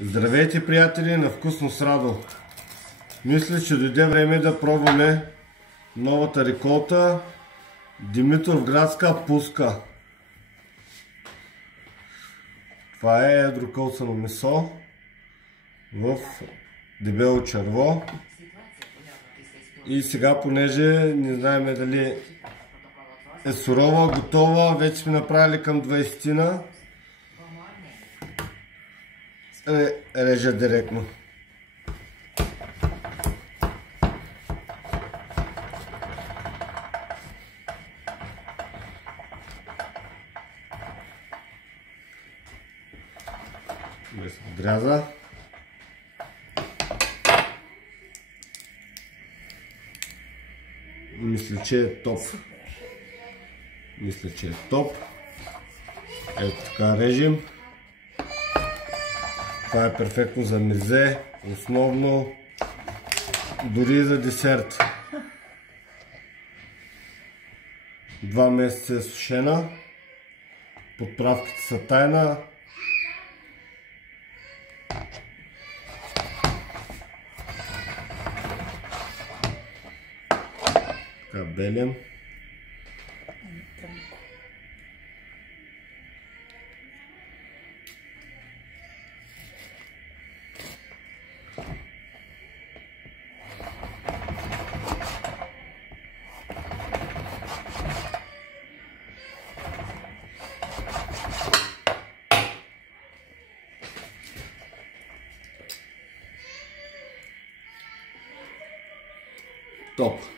Здравейте, приятели на Вкусно с Радо! Мисля, че дойде време да пробваме новата реколта Димитровградска пуска. Това е едро кълсано месо в дебело черво. И сега, понеже не знаем дали е сурова, готова, вече сме направили към 20-тина. Режа директно. Без отряза. Мисля, че е топ. Мисля, че е топ. Ето така режем. Това е перфектно за мезе, основно, дори и за десерт. 2 месеца е сушена. Подправките са тайна. Така белим. Топ!